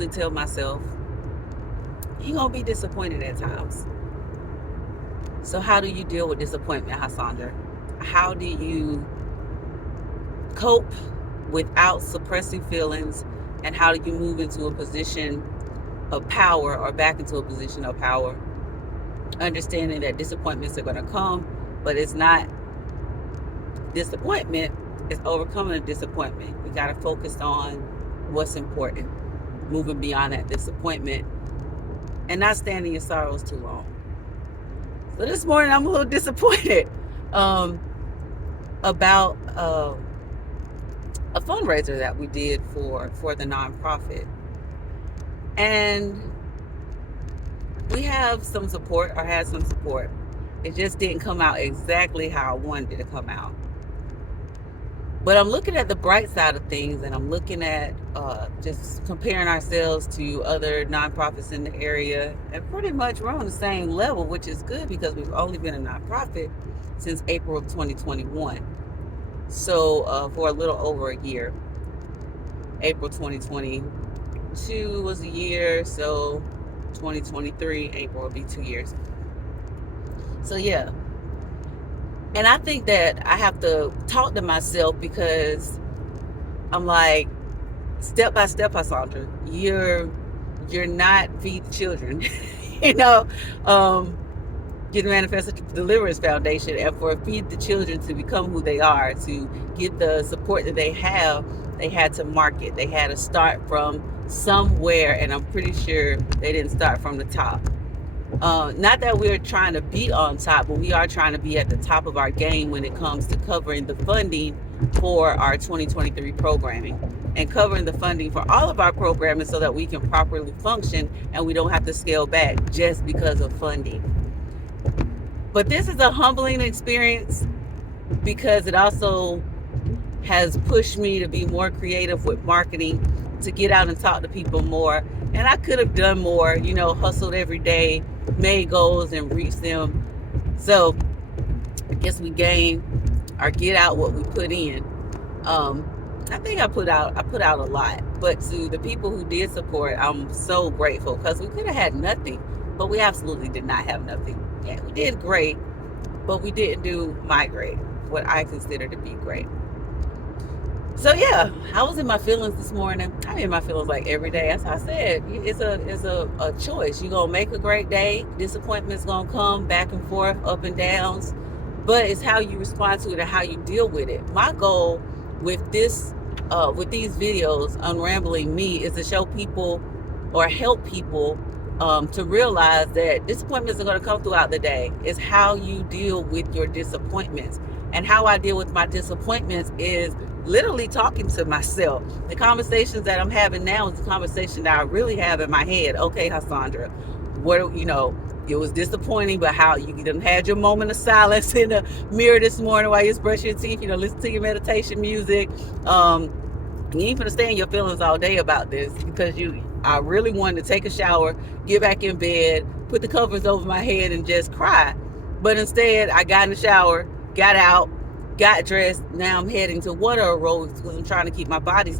continuously tell myself, you're going to be disappointed at times. So how do you deal with disappointment, Hassandra? How do you cope without suppressing feelings? And how do you move into a position of power or back into a position of power? Understanding that disappointments are going to come, but it's not disappointment, it's overcoming a disappointment. We got to focus on what's important, moving beyond that disappointment, and not standing in sorrows too long. So this morning I'm a little disappointed about a fundraiser that we did for the nonprofit, and we have some support, or had some support. It just didn't come out exactly how I wanted it to come out. But I'm looking at the bright side of things, and I'm looking at just comparing ourselves to other nonprofits in the area, and pretty much we're on the same level, which is good because we've only been a nonprofit since April of 2021. So for a little over a year. April 2022 was a year, so 2023, April will be 2 years. So yeah. And I think that I have to talk to myself, because I'm like, step by step, Hassandra, you're not Feed the Children. you know, get Manifest Deliverance Foundation, and for Feed the Children to become who they are, to get the support that they have, they had to market. They had to start from somewhere, and I'm pretty sure they didn't start from the top. Not that we're trying to be on top, but we are trying to be at the top of our game when it comes to covering the funding for our 2023 programming, and covering the funding for all of our programming so that we can properly function and we don't have to scale back just because of funding. But this is a humbling experience, because it also has pushed me to be more creative with marketing, to get out and talk to people more. And I could have done more, hustled every day, made goals and reached them. So I guess we gain or get out what we put in. I think I put out a lot, but to the people who did support, I'm so grateful, because we could have had nothing, but we absolutely did not have nothing. Yeah, we did great, but we didn't do my great, what I consider to be great. So yeah, I was in my feelings this morning. I'm in my feelings like every day. As I said, it's a choice. You're gonna make a great day. Disappointment's gonna come back and forth, up and downs, but it's how you respond to it and how you deal with it. My goal with this, with these videos, Unrambling Me, is to show people or help people to realize that disappointments are going to come throughout the day. It's how you deal with your disappointments. And how I deal with my disappointments is literally talking to myself. The conversations that I'm having now is the conversation that I really have in my head. Okay, Hassandra, it was disappointing, but how you done had your moment of silence in the mirror this morning while you was brushing your teeth, listen to your meditation music. You ain't gonna stay in your feelings all day about this, because I really wanted to take a shower, get back in bed, put the covers over my head and just cry. But instead, I got in the shower, got out, got dressed. Now I'm heading to Water Road because I'm trying to keep my body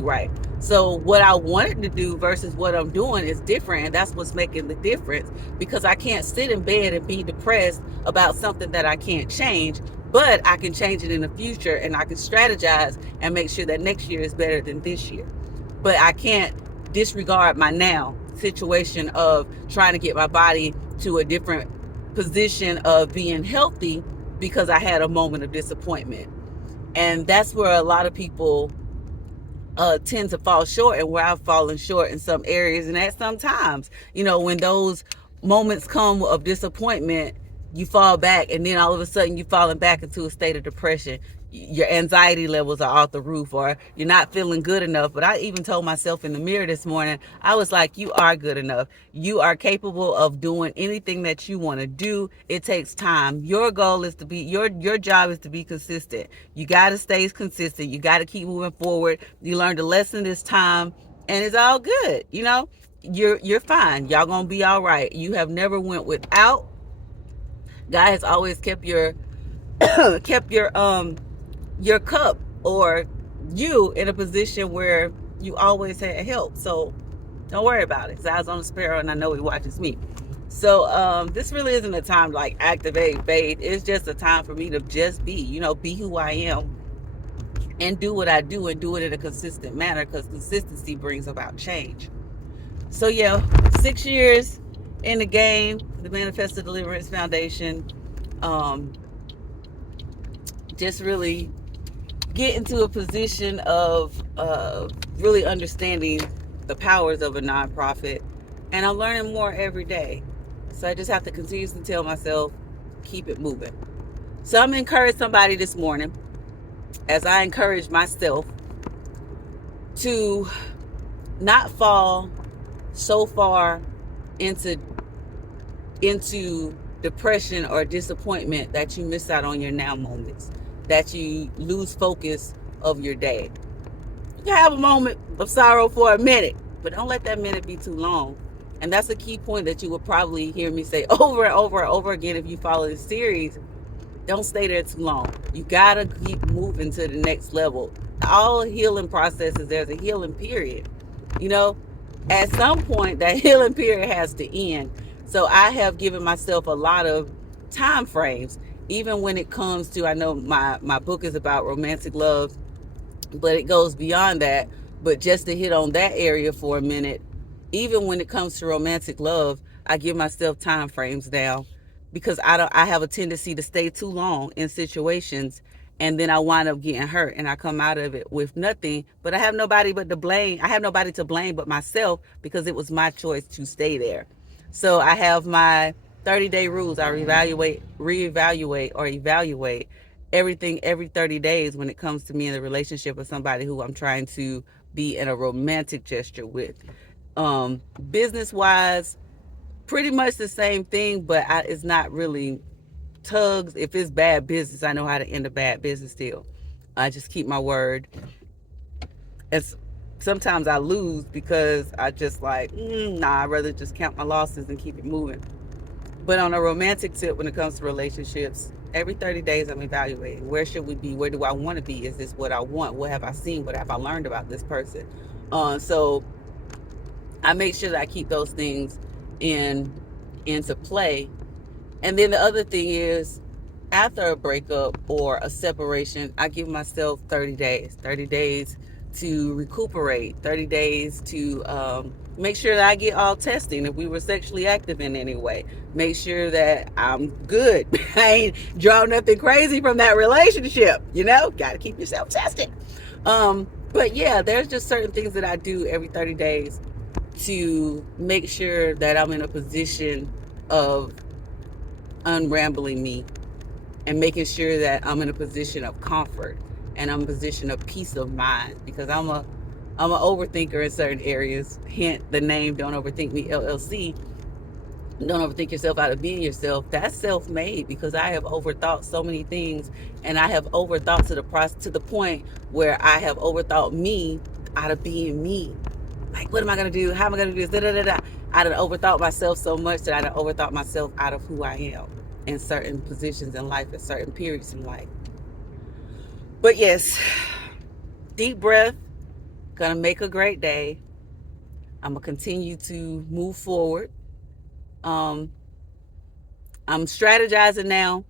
right. So what I wanted to do versus what I'm doing is different, and that's what's making the difference, because I can't sit in bed and be depressed about something that I can't change, but I can change it in the future, and I can strategize and make sure that next year is better than this year. But I can't disregard my now situation of trying to get my body to a different position of being healthy, because I had a moment of disappointment. And that's where a lot of people tend to fall short, and where I've fallen short in some areas. And at some times, when those moments come of disappointment, you fall back, and then all of a sudden you're falling back into a state of depression. Your anxiety levels are off the roof, or you're not feeling good enough. But I even told myself in the mirror this morning, I was like, you are good enough. You are capable of doing anything that you want to do. It takes time. Your goal is to be, your job is to be consistent. You got to stay consistent. You got to keep moving forward. You learned a lesson this time, and it's all good. You're fine. Y'all gonna be all right. You have never went without. God has always kept your cup, or you, in a position where you always had help. So Don't worry about it. His eyes on the sparrow, and I know he watches me. So this really isn't a time to like activate faith. It's just a time for me to just be, be who I am and do what I do and do it in a consistent manner, because consistency brings about change. So yeah, 6 years in the game, the Manifested Deliverance Foundation, um, just really get into a position of really understanding the powers of a nonprofit, and I'm learning more every day. So I just have to continuously tell myself, keep it moving. So I'm encouraging somebody this morning, as I encourage myself, to not fall so far into depression or disappointment that you miss out on your now moments, that you lose focus of your day. You can have a moment of sorrow for a minute, but don't let that minute be too long. And that's a key point that you will probably hear me say over and over and over again if you follow this series. Don't stay there too long. You gotta keep moving to the next level. All healing processes, there's a healing period. At some point, that healing period has to end. So I have given myself a lot of time frames, even when it comes to, I know my book is about romantic love, but it goes beyond that. But just to hit on that area for a minute, even when it comes to romantic love, I give myself time frames now, because I have a tendency to stay too long in situations, and then I wind up getting hurt and I come out of it with nothing, but I have nobody but to blame. I have nobody to blame but myself, because it was my choice to stay there. So I have my 30-day rules. I reevaluate or evaluate everything every 30 days when it comes to me in a relationship with somebody who I'm trying to be in a romantic gesture with. Business wise, pretty much the same thing, but it's not really tugs. If it's bad business, I know how to end a bad business deal. I just keep my word. It's sometimes I lose because I just like, I'd rather just count my losses and keep it moving. But on a romantic tip, when it comes to relationships, every 30 days I'm evaluating. Where should we be? Where do I want to be? Is this what I want? What have I seen? What have I learned about this person? So I make sure that I keep those things into play. And then the other thing is, after a breakup or a separation, I give myself 30 days to recuperate, 30 days to make sure that I get all testing if we were sexually active in any way. Make sure that I'm good. I ain't draw nothing crazy from that relationship. Got to keep yourself tested. But yeah, there's just certain things that I do every 30 days to make sure that I'm in a position of unrambling me, and making sure that I'm in a position of comfort and I'm in a position of peace of mind, because I'm an overthinker in certain areas. Hint the name Don't Overthink Me LLC. Don't overthink yourself out of being yourself. That's self-made, because I have overthought so many things, and I have overthought to the point where I have overthought me out of being me. Like, what am I gonna do? How am I gonna do this? Da, da, da, da. I done overthought myself so much that I done overthought myself out of who I am in certain positions in life, at certain periods in life. But yes, deep breath. Gonna make a great day. I'm gonna continue to move forward. I'm strategizing now.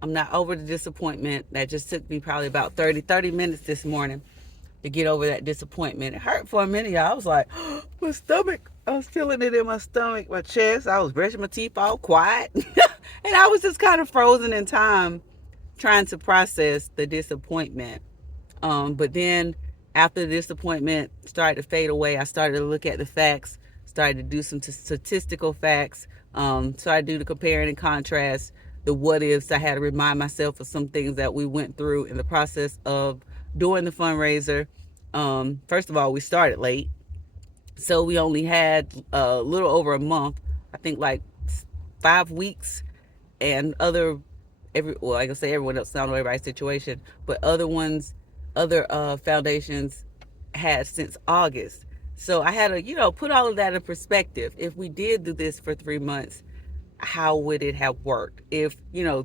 I'm not over the disappointment. That just took me probably about 30 minutes this morning to get over that disappointment. It hurt for a minute, y'all. I was like, my stomach. I was feeling it in my stomach, my chest. I was brushing my teeth all quiet. And I was just kind of frozen in time, trying to process the disappointment. But then after the disappointment started to fade away, I started to look at the facts, started to do some statistical facts, started to do the comparing and contrast, the what ifs. I had to remind myself of some things that we went through in the process of doing the fundraiser. First of all, we started late. So we only had a little over a month, I think like 5 weeks, and like I say, everyone else, not everybody's situation, but other foundations had since August. So I had to, put all of that in perspective. If we did do this for 3 months, how would it have worked? If,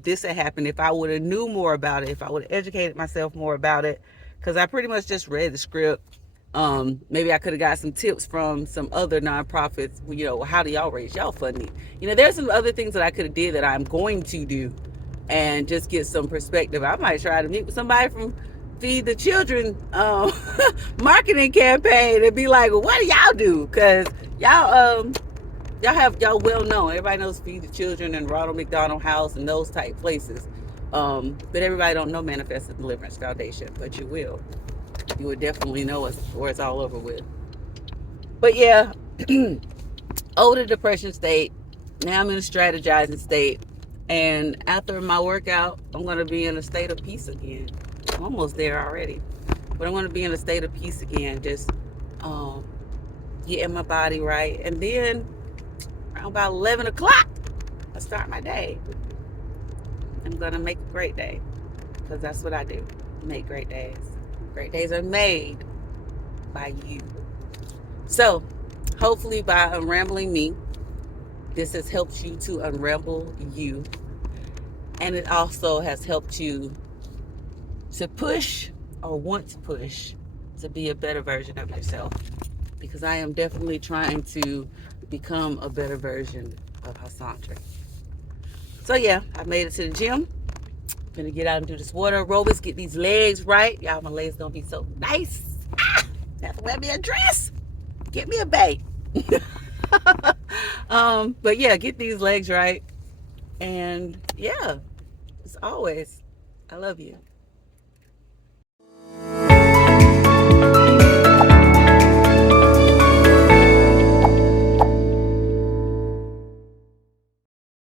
this had happened, if I would have knew more about it, if I would have educated myself more about it, because I pretty much just read the script, Maybe I could have got some tips from some other nonprofits. You know, how do y'all raise y'all funding? You know, there's some other things that I could have did that I'm going to do, and just get some perspective. I might try to meet with somebody from Feed the Children marketing campaign and be like, well, what do y'all do? Because y'all well known. Everybody knows Feed the Children and Ronald McDonald House and those type places. But everybody don't know Manifest Deliverance Foundation, but you will. You would definitely know us before it's all over with. But yeah, older depression state. Now I'm in a strategizing state. And after my workout, I'm going to be in a state of peace again. I'm almost there already. But I'm going to be in a state of peace again. Just getting my body right. And then around about 11 o'clock, I start my day. I'm going to make a great day. Because that's what I do. Make great days. Great days are made by you. So, hopefully by unrambling me, this has helped you to unramble you. And it also has helped you to push or want to push to be a better version of yourself. Because I am definitely trying to become a better version of Hasandra. So yeah, I made it to the gym. Gonna get out and do this water aerobics, get these legs right. Y'all, my legs gonna be so nice. Have to wear me a dress. Get me a bae. But yeah, get these legs right. And yeah, as always, I love you.